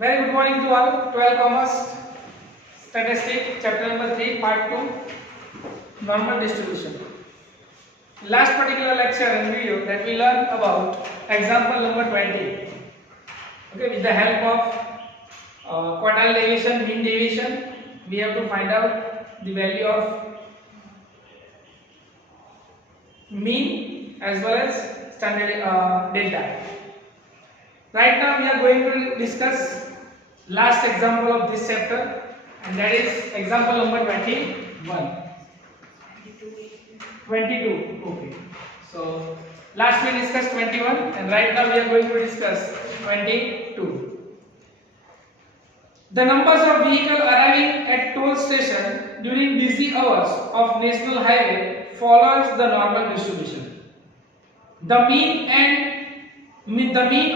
Very good morning to all. 12 Commerce Statistics, chapter number 3, part 2, normal distribution. Last particular lecture and video that we learned about example number 20. Okay, with the help of quartile deviation, mean deviation, we have to find out the value of mean as well as standard delta. Right now we are going to discuss last example of this chapter, and that is example number 21. 22. Okay. So last we discussed 21, and right now we are going to discuss 22. The numbers of vehicles arriving at toll station during busy hours of national highway follows the normal distribution. The mean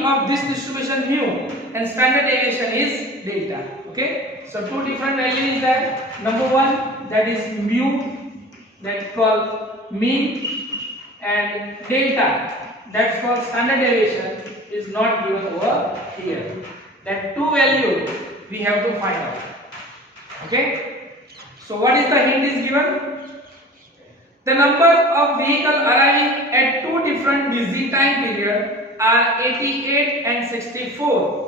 of this distribution mu and standard deviation is delta. Okay, so two different values is there. Number one, that is mu, that's called mean, and delta, that's called standard deviation, is not given over here. That two value we have to find out. Okay, so what is the hint is given? The number of vehicles arriving at two different busy time periods are 88 and 64.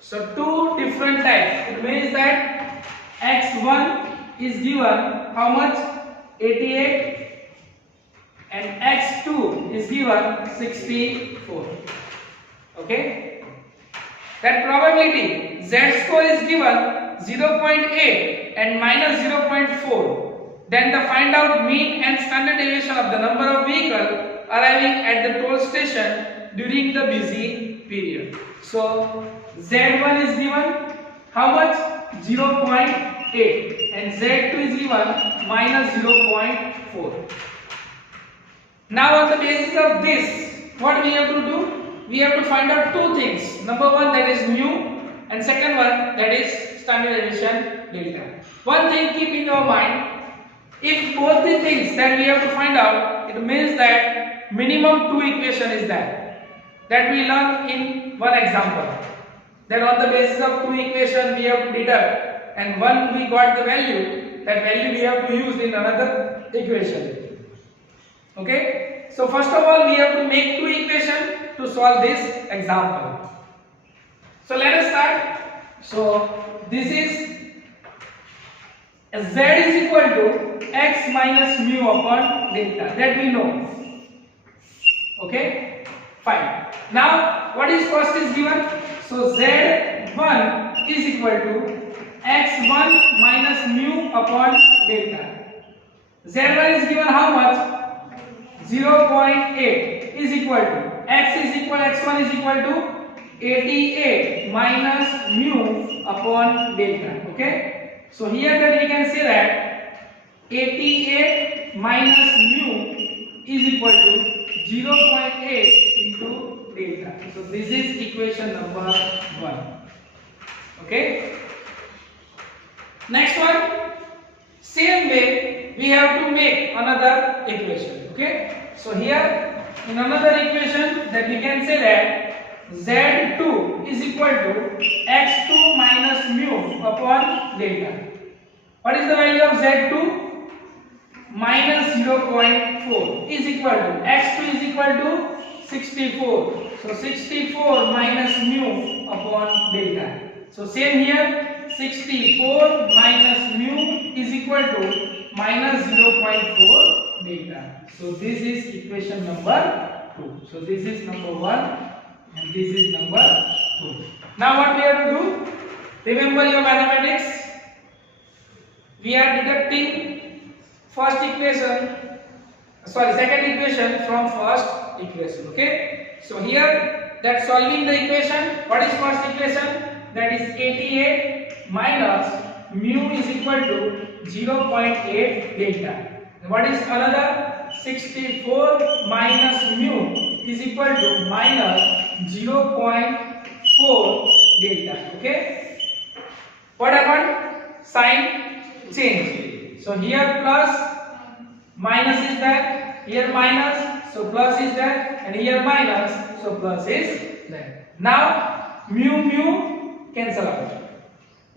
So two different types. It means that x1 is given how much? 88, and x2 is given 64. Okay, that probability z score is given 0.8 and minus 0.4. Then the find out mean and standard deviation of the number of vehicles arriving at the toll station during the busy period. So Z1 is given how much? 0.8, and Z2 is given minus 0.4. Now on the basis of this, what we have to do? We have to find out two things. Number one, that is mu, and second one, that is standard deviation delta. One thing keep in your mind, if both the things that we have to find out, it means that minimum two equation is there. That we learned in one example. Then on the basis of two equation we have to deduct, and one we got the value, that value we have to use in another equation. Okay, so first of all we have to make two equations to solve this example. So let us start. So this is z is equal to x minus mu upon delta, that we know. Okay, fine. Now what is first is given? So z1 is equal to x1 minus mu upon delta. z1 is given how much? 0.8 is equal to x1 is equal to 88 minus mu upon delta. Okay, so here that we can say that 88 minus mu is equal to 0.8 into delta. So this is equation number 1. Okay, next one, same way we have to make another equation. Okay, so here in another equation that we can say that z2 is equal to x2 minus mu upon delta. What is the value of z2? Minus 0.4 is equal to x2 is equal to 64. So 64 minus mu upon delta. So same here, 64 minus mu is equal to minus 0.4 delta. So this is equation number 2. So this is number 1 and this is number 2. Now what we have to do? Remember your mathematics. We are deducting second equation from first equation. Okay, so here that solving the equation, what is first equation? That is 88 minus mu is equal to 0.8 delta. And what is another? 64 minus mu is equal to minus 0.4 delta. Okay, what happened? Sign change. So here plus minus is there, here minus, so plus is there, and here minus, so plus is there. Now mu cancel out.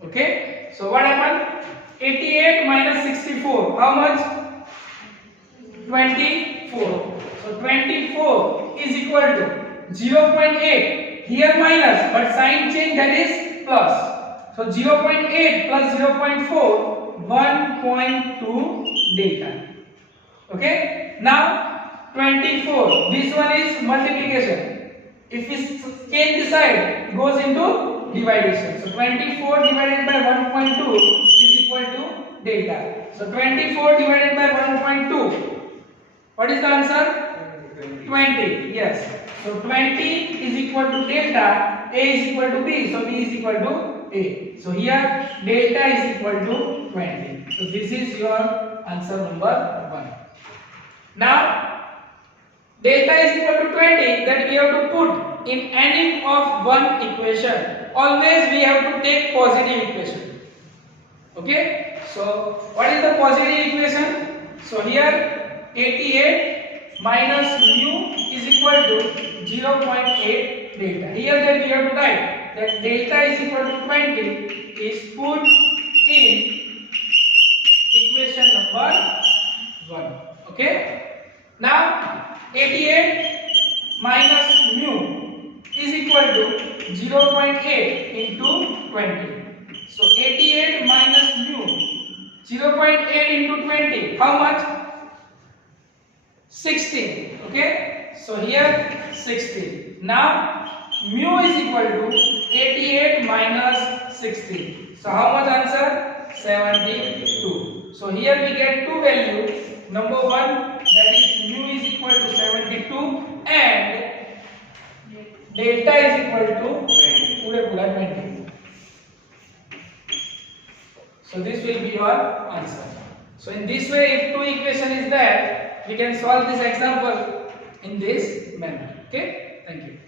Okay, so what happened? 88 minus 64, how much? 24. So 24 is equal to 0.8. Here minus, but sign change, that is plus. So 0.8 plus 0.4, 1.2 delta. Okay, now 24, this one is multiplication. If we change the side, goes into division. So 24 divided by 1.2 is equal to delta. So 24 divided by 1.2, what is the answer? 20. Yes. So 20 is equal to delta, A is equal to B, so B is equal to A. So here delta is equal to 20. So this is your answer number 1. Now delta is equal to 20, that we have to put in any of one equation. Always we have to take positive equation. Okay, so what is the positive equation? So here 88 minus mu is equal to 0.8 delta. Here that we have to write that delta is equal to 20 is put in equation number 1. Okay. Now 88 minus mu is equal to 0.8 into 20. So 88 minus mu, 0.8 into 20, how much? 16. Okay. So here 16. Now mu is equal to 88 minus 16. So how much answer? 72. So here we get two values. Number one, that is mu is equal to 72 and delta is equal to 20. So this will be your answer. So in this way, if two equation is there, we can solve this example in this manner. Okay, thank you.